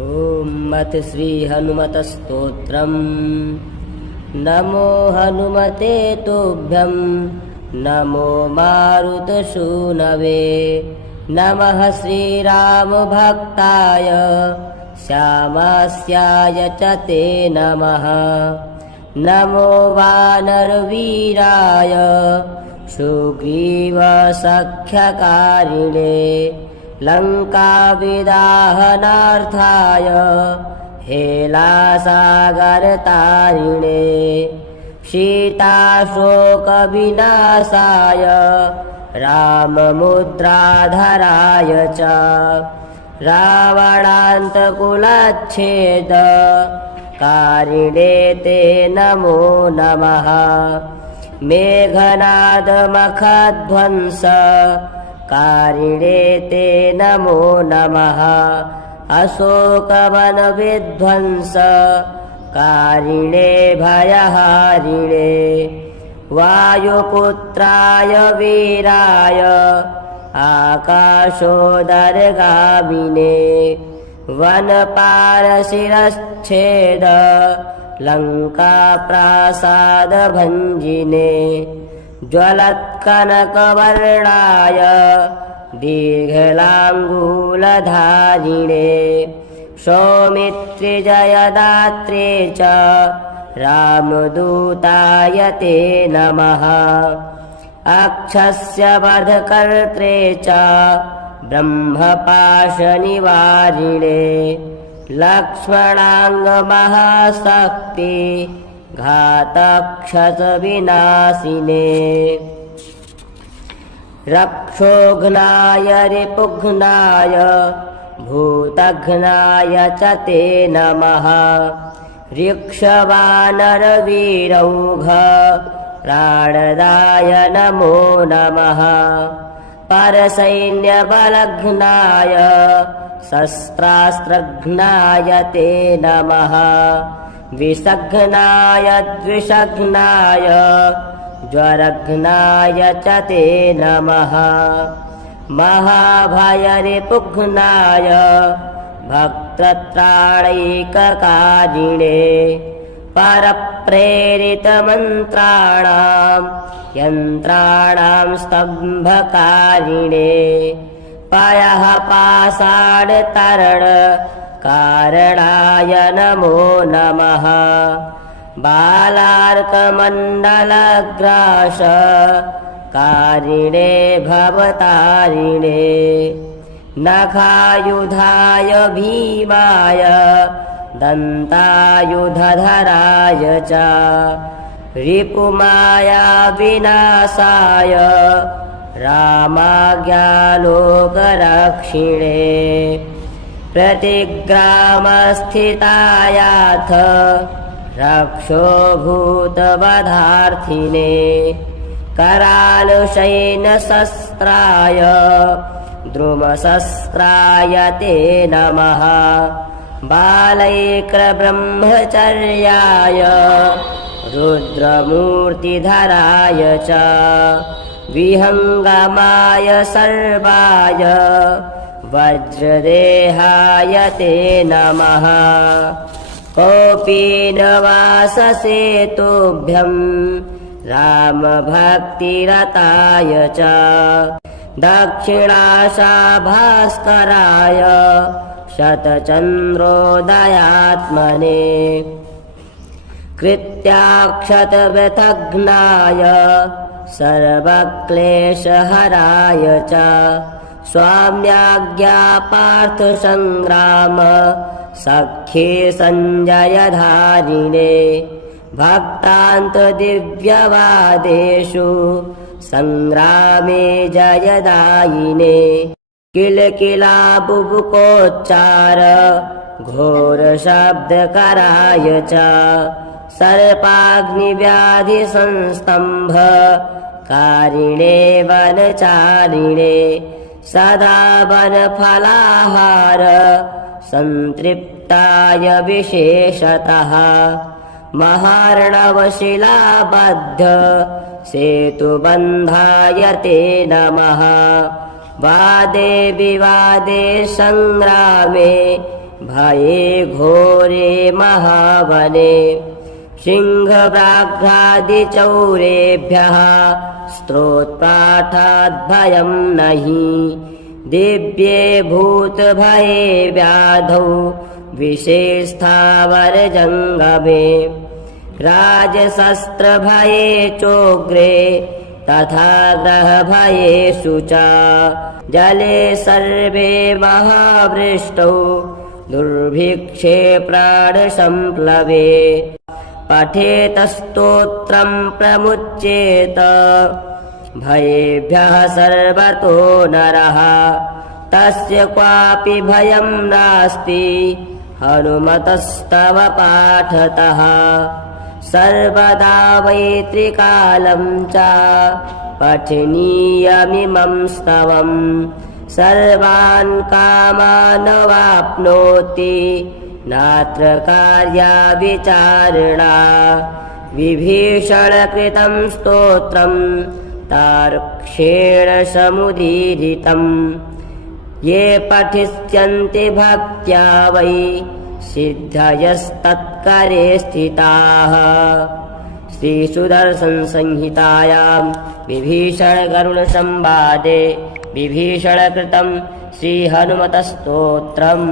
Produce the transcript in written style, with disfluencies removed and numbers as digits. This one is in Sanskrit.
ॐ अथ श्री हनुमतस्तोत्रम्। नमो हनुमते तुभ्यं नमो मारुतसूनवे। नमः श्रीरामभक्ताय श्यामास्याय च ते नमः। नमो वानरवीराय सुग्रीवसख्यकारिणे। लङ्काविदाहनार्थाय हेलासागरतारिणे। सीताशोकविनाशाय राममुद्राधराय च। रावणान्तकुलच्छेदकारिणे ते नमो नमः। मेघनादमखध्वंसकारिणे ते नमो नमः। अशोकवनविध्वंसकारिणे भयहारिणे। वायुपुत्राय वीराय आकाशोदरगामिने। वनपालशिरश्छेद लङ्काप्रासादभञ्जिने। ज्वलत्कनकवर्णाय दीर्घलाङ्गूलधारिणे। सौमित्रिजयदात्रे च रामदूताय ते नमः। अक्षस्य वधकर्त्रे च ब्रह्मपाशनिवारिणे। लक्ष्मणाङ्गमहाशक्ति घातक्षतविनाशिने। रक्षोघ्नाय रिपुघ्नाय भूतघ्नाय च ते नमः। ऋक्षवानरवीरौघ प्राणदाय नमो नमः। परसैन्यबलघ्नाय शस्त्रास्त्रघ्नाय ते नमः। विषघ्नाय द्विषघ्नाय ज्वरघ्नाय च ते नमः। महाभयरिपुघ्नाय भक्तत्राणैककारिणे। परप्रेरितमन्त्राणां यन्त्राणां स्तम्भकारिणे। पयः पाषाणतरणकारणाय नमो नमः। बालार्कमण्डलग्रासकारिणे भवतारिणे। नखायुधाय भीमाय दन्तायुधधराय च। रिपुमायाविनाशाय रामाज्ञालोकरक्षिणे। प्रतिग्रामस्थितायाथ रक्षोभूतवधार्थिने। करालशयनशस्त्राय द्रुमशस्त्राय ते नमः। बालैक्रब्रह्मचर्याय रुद्रमूर्तिधराय च। विहङ्गमाय सर्वाय वज्रदेहाय ते नमः। कौपीनवाससेतुभ्यं रामभक्तिरताय च। दक्षिणाशाभास्कराय शतचन्द्रोदयात्मने। कृत्याक्षतव्यथघ्नाय सर्वक्लेशहराय च। स्वाम्याज्ञापार्थसङ्ग्राम सख्ये सञ्जयधारिणे। भक्तान्तदिव्यवादेषु सङ्ग्रामे जयदायिने। किलकिलाबुबुकोच्चार घोरशब्दकराय च। सर्पाग्निव्याधिसंस्तम्भकारिणे वनचारिणे। सदा वनफलाहार सन्तृप्ताय विशेषतः। महार्णवशिलाबद्ध सेतुबन्धाय ते नमः। वादे विवादे संग्रामे भये घोरे महावने सिंहव्याघ्रादिचौरेभ्यः स्तोत्रपाठाद्भयं नहि दिव्ये भूतभये व्याधौ विषेस्थावरजङ्गमे राजशस्त्रभये चोग्रे तथा ग्रहभयेषु च जले सर्वे महावृष्टौ दुर्भिक्षे प्राणसम्प्लवे पठेत स्तोत्रं प्रमुच्येत भयेभ्यः सर्वतो नरः तस्य क्वापि भयं नास्ति हनुमतस्तव पाठतः सर्वदा वैत्रिकालं च पठनीयमिमं स्तवम् सर्वान् कामानवाप्नोति नात्र कार्या विचारणा विभीषणकृतं स्तोत्रं तार्क्ष्येण समुदीरितम् ये पठिष्यन्ति भक्त्या वै सिद्धयस्तत्करे स्थिताः श्रीसुदर्शनसंहितायां विभीषणगरुडसंवादे विभीषणकृतं श्रीहनुमतस्तोत्रम्।